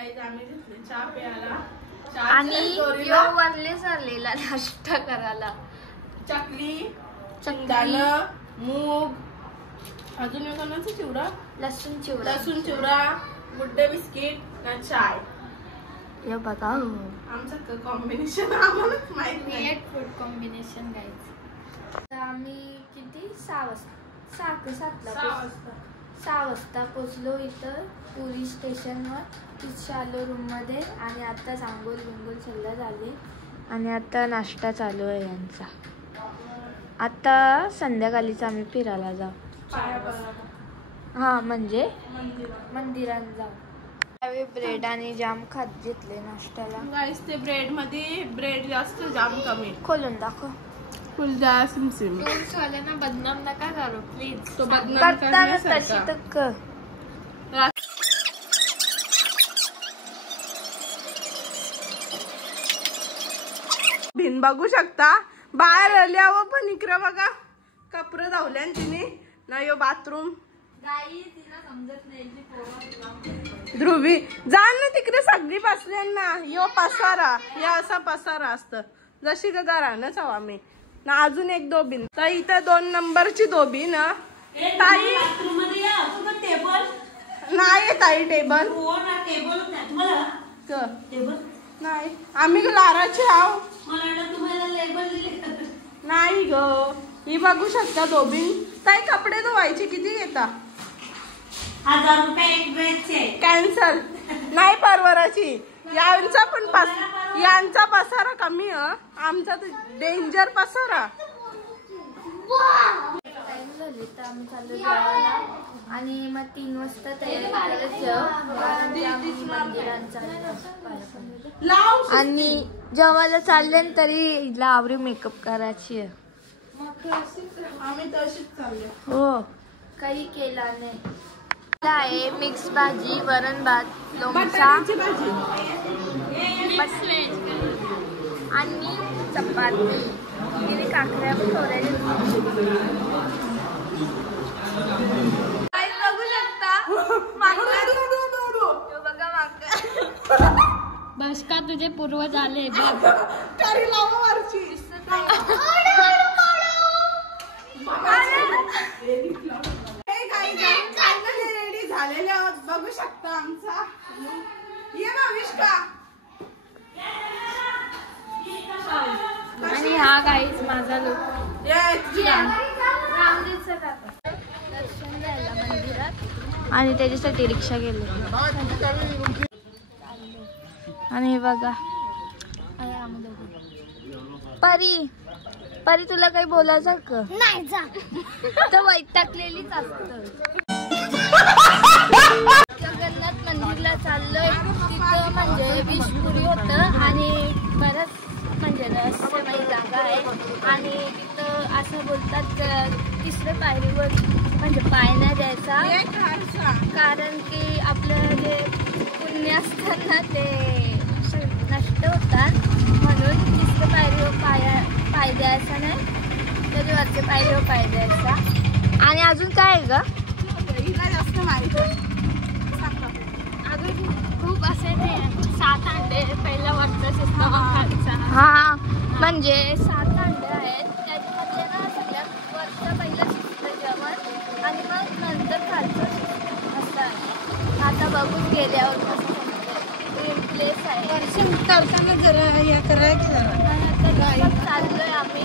Guys आम्ही घेतले चहा प्यायला आणि यो वरले चाललेला नाश्ता करायला. चकली, शेंगदाणं, मूग, अजून कोणाचा चिवडा, लसूण चिवडा, गुड्डे बिस्किट आणि चाय. हे बघा आमचं कॉम्बिनेशन आम्हालाच माहित नाही. Food combination guys. आम्ही किती 6 वाजता पोचलो इथं पुरी स्टेशनवर. तिथे आलो रूममध्ये आणि आता आंघोळ बिंगोळ सगळं झाले आणि आता नाश्ता चालू आहे यांचा. आता संध्याकाळीच आम्ही फिरायला जाऊ. हा म्हणजे मंदिरात जाऊ. त्यावेळी ब्रेड आणि जाम खात घेतले नाश्त्याला. गाईस ते ब्रेड मध्ये ब्रेड जास्त जाम कमी. खोलून दाखव. फुल जा सिमसिम. ना बदनाम नका करू प्लीज. तो बदनाम करताना तशी तक. भिन बघू शकता बाहेर आल्यावर पण इकडे बघा कपडे धावल्या तिने ना. यो बाथरूम ध्रुवी जा ना तिकडे सगळी बसल्यांना. यो पसारा या असा पसारा असत जशी का राहणंच हवा मी ना. अजून एक दोबीन तर इथं 2 नंबरची दोबी ना. ताई नाही ताई टेबल नाही आम्ही लाराचे आहो नाही ग. ही बघू शकता दोबीन. ताई कपडे धुवायचे किती घेता? 1000 रुपये एक ड्रेसचे. कॅन्सल नाही परवराची. यांचा पसारा कमी आमचा तर डेंजर पसारा. टाइम झाली तर आम्ही चाललो जेवायला आणि मग 3 वाजता तयारी करत जाऊ मंदिरात आणि जेवायला चालले तरी हिला आवरी मेकअप करायची आहे. आम्ही तशीच चालले. हो काही केला नाही. आहे मिक्स भाजी, वरण भात, लोणचा आणि चपाती. काकड्या बघू शकता बघा बस का तुझे पूर्वज आले रेडी झालेले आहोत बघू शकता. आमचा ये ना विष्का आणि हा गाईच माझा लोक दर्शन द्यायला मंदिरात आणि त्याच्यासाठी रिक्षा गेली. आणि हे बघा परी तुला काही बोलायचं का? नाही जा तर वैतागलेलीच असत. जगन्नाथ मंदिरला चाललोय. तिथं म्हणजे विषपुरी होतं आणि बरंच म्हणजे रहस्यमयी जागा आहे आणि तिथं असं बोलतात 3ऱ्या पायरीवर म्हणजे पाय नाही द्यायचा कारण की आपलं जे पुण्य असतात ना ते नष्ट होतात म्हणून 3ऱ्या पायरीवर पाय द्यायचा नाही. त्याच्यावरच्या पायरीवर पाय द्यायचा. आणि अजून काय आहे ग? जास्त माहिती अजून खूप असे ते 7 अंडे पहिल्या वरचा. हा म्हणजे 7 अंडे आहेत त्याच्यामध्ये ना सगळ्यात वरचं पहिलं शिजतं जेवण आणि मग नंतर खालचं असं आहे. आता बघून गेल्यावर कसं ड्रीम प्लेस आहे. दर्शन करताना जरा हे करायचं. चाललोय आम्ही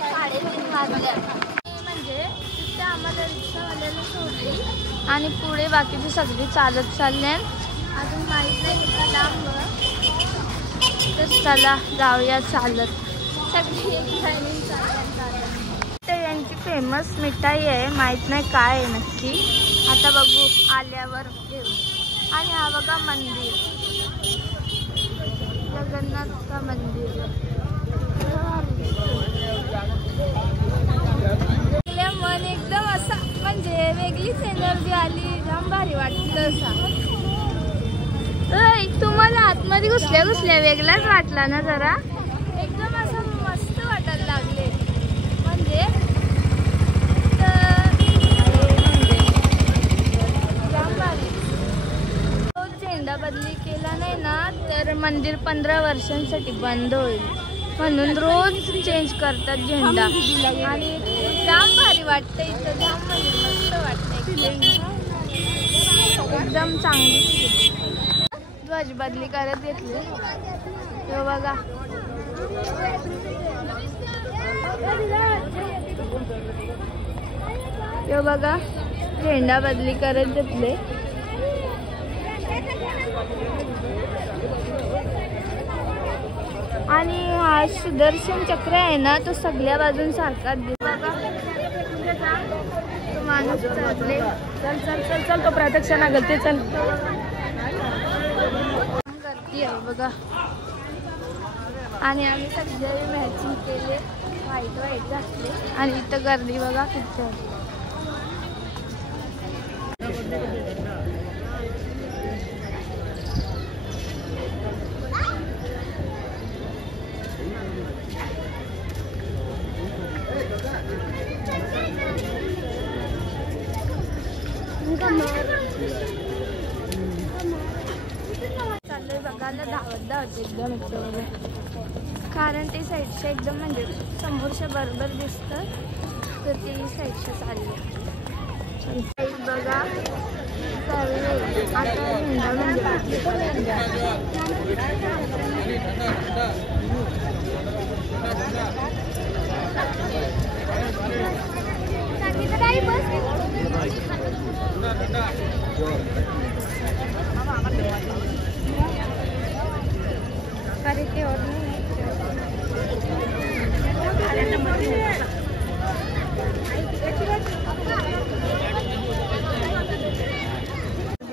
3:30 वाजल्या. म्हणजे तिथे आम्हाला रिक्षावाल्याला सोडली आणि पुढे बाकीचे सगळे चालत चालले. अजून माहीत नाही तिथं लांब तर चला जाऊया चालत. सगळी एक लाईनीन चालत. यांची फेमस मिठाई आहे माहीत नाही काय आहे नक्की. आता बघू आल्यावर घेऊ. आणि हा बघा मंदिर जगन्नाथ मंदिर. मन एकदम असं म्हणजे वेगळीच एनर्जी आली. जाम भारी वाटलं असं. तुम्हाला आतमध्ये घुसल्या वेगळाच वाटला ना जरा. एकदम असं मस्त वाटायला लागले म्हणजे जाम भारी. तो झेंडा बदली केला नाही ना तर मंदिर 15 वर्षांसाठी बंद होईल, म्हणून रोज चेंज करतात झेंडा. आणि जाम भारी वाटतं इथं, जाम मस्त वाटतं एकदम चांगली. ध्वज बदली करत घेतली तो बघा. तो बघा झेंडा बदली करत घेतले. आणि हा सुदर्शन चक्र आहे ना तो सगळ्या बाजून सारखाच बघा. तो माणूस चालले. चल चल चल चल तो प्रदक्षिणा करते चल. गर्दी आहे बघा. आणि आम्ही सगळे मॅचिंग केले, व्हाईट घातले. आणि इथं गर्दी बघा किती आहे. चाललंय बघायला धावत एकदम इकडे, कारण ते साईडच्या एकदम म्हणजे समोरच्या बरोबर दिसतं तर ती साईडच्या चालली बघा. चालले आता झेंडा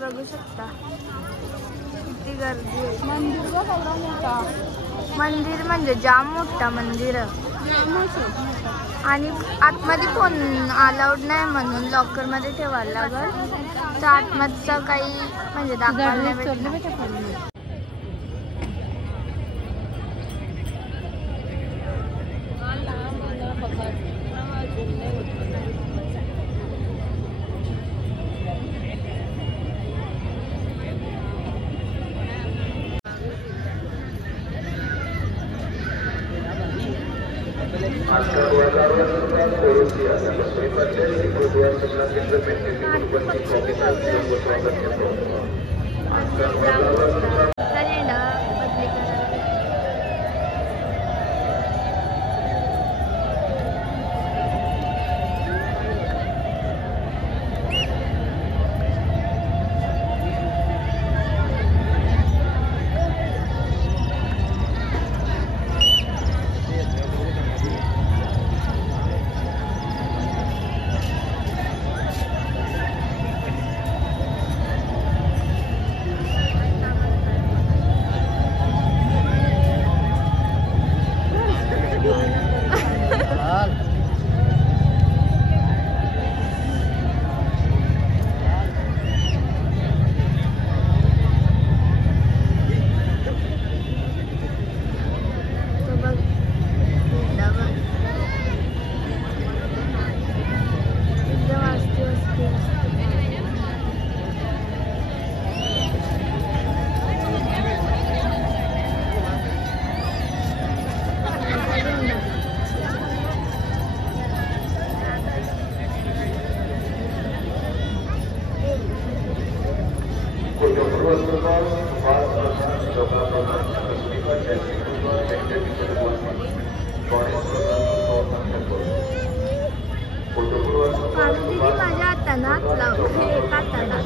बघू शकता किती गर्दी आहे. मंदिर म्हणजे जाम मोठा मंदिर आणि आतमध्ये फोन अलाउड नाही म्हणून लॉकर मध्ये ठेवायला लागल. तर आतमधचं काही म्हणजे दाखवायला नाही भेटलं. माझ्या हाताना लावले एका हाताला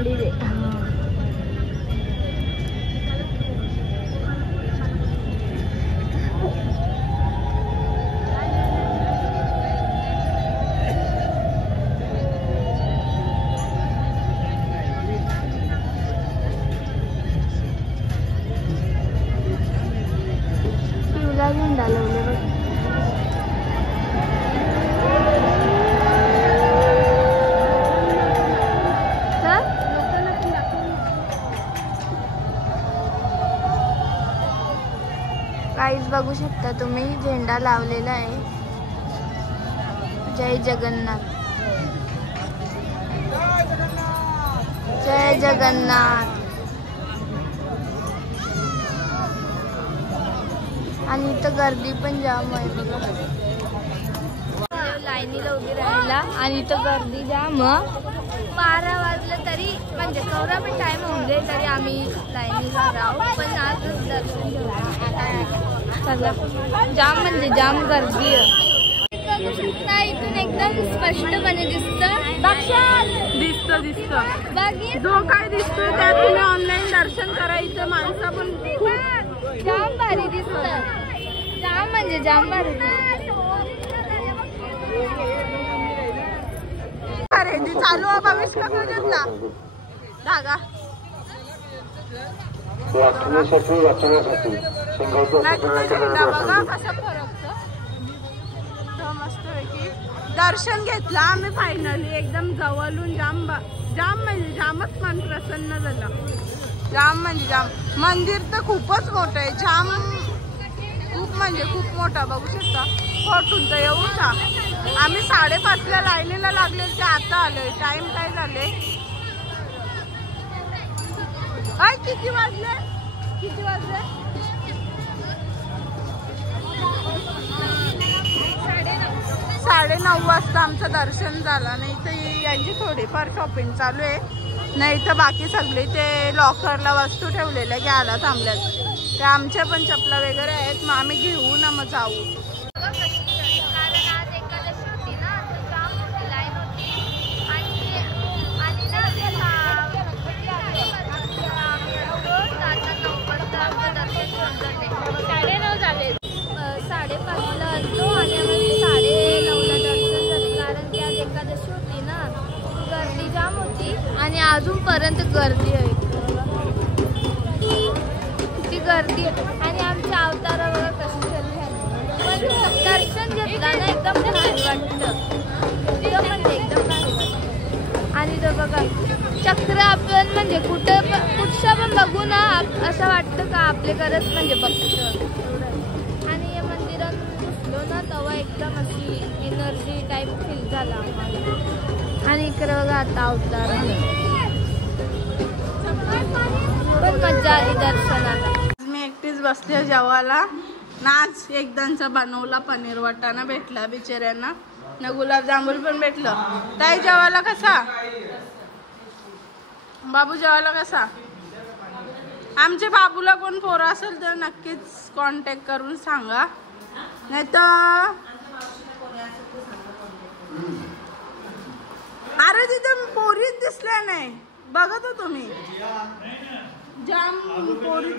अंडी दे. पिवळा झेंडा लावले बघ. काहीच बघू शकता तुम्ही झेंडा लावलेला आहे. जय जगन्नाथ, जय जगन्नाथ. आणि इथं गर्दी पण जाम आहे बघा. लाईनीला उभी राहिला आणि इथं गर्दी जाम. 12 वाजलं तरी म्हणजे कवरा पण टाइम होऊन दे तरी आम्ही लाईनीला राहू. पण आज दर्शन घेऊ. जाम म्हणजे जाम गर्दी आहे. इथून एकदम स्पष्टपणे दिसतं. जो काय दिसतोय त्यात तुम्ही ऑनलाईन दर्शन करायचं. माणसं पण जाम भारी दिसतं. जाम म्हणजे जाम भारी. खरेदी चालू आहे. भविष्य घेतला धागा बघा कसा फरकतो. मस्त पैकी दर्शन घेतलं आम्ही फायनली एकदम जवळून. जाम म्हणजे जामच मन प्रसन्न झालं. जाम म्हणजे जाम. मंदिर तर खूपच मोठं आहे. जाम खूप म्हणजे खूप मोठा. बघू शकता फोटून तर एवढा. आम्ही 5:30ला लाईनीला लागले ते आता आलोय. टाइम काय झाले? किती वाजले? 9:30 वाजता आमचं दर्शन झालं. नाही तर यांची थोडीफार शॉपिंग चालू आहे. नाही तर बाकी सगळे ते लॉकरला वस्तू ठेवलेल्या घ्यायला थांबल्यात. ते आमच्या पण चपला वगैरे आहेत. मग आम्ही घेऊ ना मग जाऊ. आणि अजूनपर्यंत गर्दी आहे. किती गर्दी आहे. आणि आमच्या अवतारा बघा कशी चालली आहे. पण दर्शन घेतला ना एकदम भारी वाटतं. म्हणजे एकदम भारी वाटतं. आणि तो बघा चक्र आपण म्हणजे कुठचं पण बघू ना असं वाटतं का आपले खरंच म्हणजे बघतो. आणि या मंदिरात घुसलो ना तेव्हा एकदम अशी एनर्जी टाईप फील झाला आम्हाला. आणि इकडे बघा आता अवतार. पण मजा आली दर्शनाला. मी एकटीच बसले जेवायला. नाच एकदांचा बनवला. पनीर वाटाणा भेटला बिचाऱ्यांना. ना गुलाबजामुन पण भेटलं. ताई जेवायला कसा? बाबू जेवायला कसा? आमच्या बाबूला कोण पोरं असेल तर नक्कीच कॉन्टॅक्ट करून सांगा. नाही तर अरे तिथं पोरीच दिसल्या नाही. बघत हो तुम्ही जाम पोरी.